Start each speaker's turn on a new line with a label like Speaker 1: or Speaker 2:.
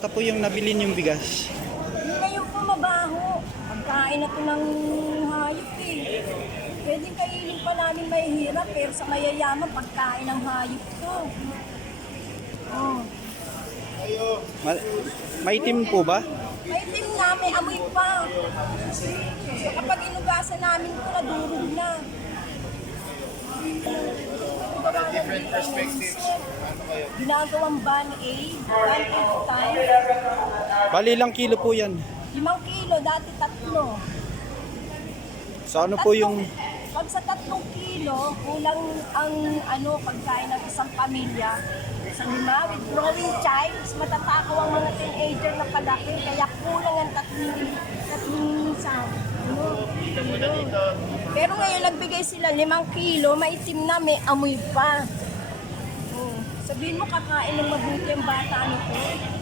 Speaker 1: Kamusta po yung nabili yung bigas?
Speaker 2: Yun na yung pumabaho. Pagkain na to ng hayop eh. Pwedeng kainin pa namin mahihirap pero sa mayayaman pagkain ng hayop to. Oh.
Speaker 1: Ma- maitim po ba?
Speaker 2: May team na, may amoy pa. So kapag inugasan namin ito, nadurog na. Different perspectives. Ginagawang ban aid, ban aid time.
Speaker 1: Bali lang kilo po yan.
Speaker 2: Limang kilo, dati tatlo.
Speaker 1: So ano po yung...
Speaker 2: Pag sa tatlong kilo, kulang ang ano pagkain ng isang pamilya. Sa lima, with growing child, mas matatakaw ang mga teenager na palaki, kaya kulang ang tatlong, tatlong sa ano, kilo. Pero ngayon nagbigay sila limang kilo, maitim na, may amoy pa. Oh, sabihin mo kakain ng mabuti ang bata nito.